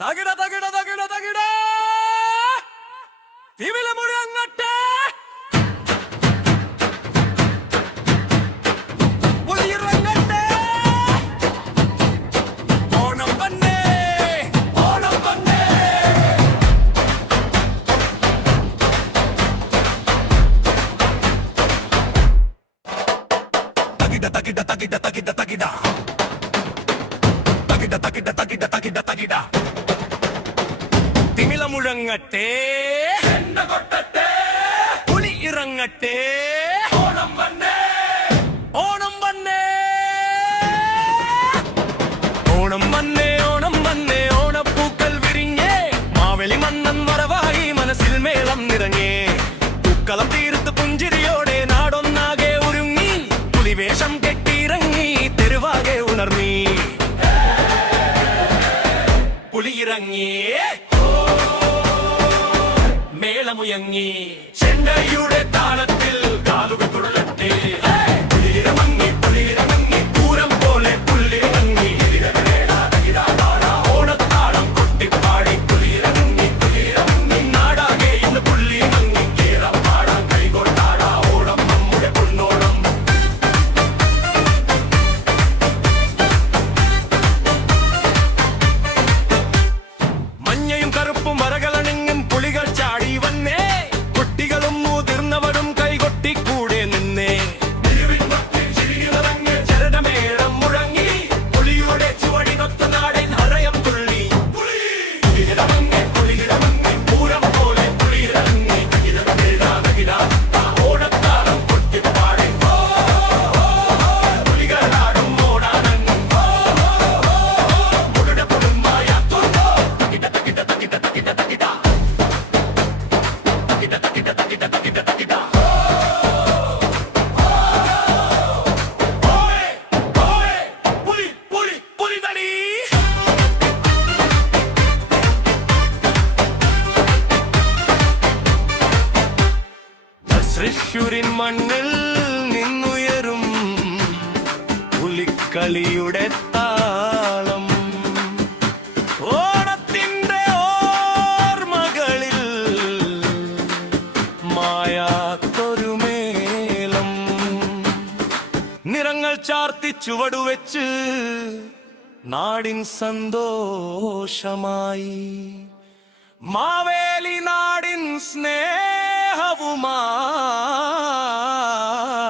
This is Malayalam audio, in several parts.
തകിട തകിട തകിട തകിട തിമില മുഴങ്ങട്ടെ ഉയരങ്ങട്ടെ ഓണം വന്നേ ഓണം വന്നേ തകിട തകിട തകിട തകിട തകിട തകിട തകിട തകിട തകിട തകിട തിമില മുഴങ്ങട്ടെ പുലി ഇറങ്ങട്ടെ ഓണം വന്നേ ഓണം വന്നേ ഓണം വന്നേ ഓണം വന്നേ ഓണപ്പൂക്കൾ വിരിഞ്ഞേ മാവേലി മന്നൻ വരവായി മനസ്സിൽ മേളം നിറഞ്ഞേ പൂക്കളം തീർത്ത് പുഞ്ചിരിയോടെ നാടൊന്നാകെ ഒരുങ്ങി പുലിവേഷം കെട്ടിയിറങ്ങി തെരുവാകെ ഉണർന്നീ പുലിയിറങ്ങി മേളമുയങ്ങി ചെണ്ടയുടെ താളത്തിൽ കാലുകൾ തുള്ളട്ടെ പുലിയിറങ്ങി പുലിയിറങ്ങി പൂരം പോലെ പുല്ലിറങ്ങി ഓണത്താളം കൊട്ടിപ്പാടി പുലിയിറങ്ങി പുലിയിറങ്ങി നാടാകെ ഇന്ന് പുല്ലിറങ്ങി കേറാം പാടാം കൈകൊട്ടാടാ ഓണം നമ്മുടെ പൊന്നോണം മഞ്ഞയും കറുപ്പും വരകളണിങ്ങും പുലികൾ ചാടി വന്നേ കുട്ടികളും മുതിർന്നവരും കൈകൊട്ടിക്കൂടെ നിന്നേ ചരണമേളം മുഴങ്ങി പുലിയുടെ ചുവടി നൊത്ത നാടൻ ഹൃദയം തുള്ളി പൂരം പോലെ പുലിയിറങ്ങി ഓണത്താളം കൊട്ടിപ്പാടി പുലികളാടും ഓണാനങ്ങും മുരുടെ പുടുമായ തകിട തകിട തകിട തകിട തകിട തകിട തകിട തകിട തകിട തകിട ഓയ് ഓയ് പുലി പുലി പുലിതടി തൃശ്ശൂരിൻ മണ്ണിൽ നിന്നുയരും പുലിക്കളിയുടെ താളം ഓണത്തിന്റെ ഓർമ്മകളിൽ മായാത്തൊരു മേളം നിറങ്ങൾ ചാർത്തി ചുവടുവെച്ച് നാടിൻ സന്തോഷമായി മാവേലി നാടിൻ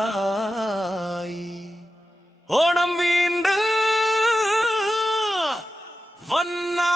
സ്നേഹവുമായി ഓണം വീണ്ടും വന്നാ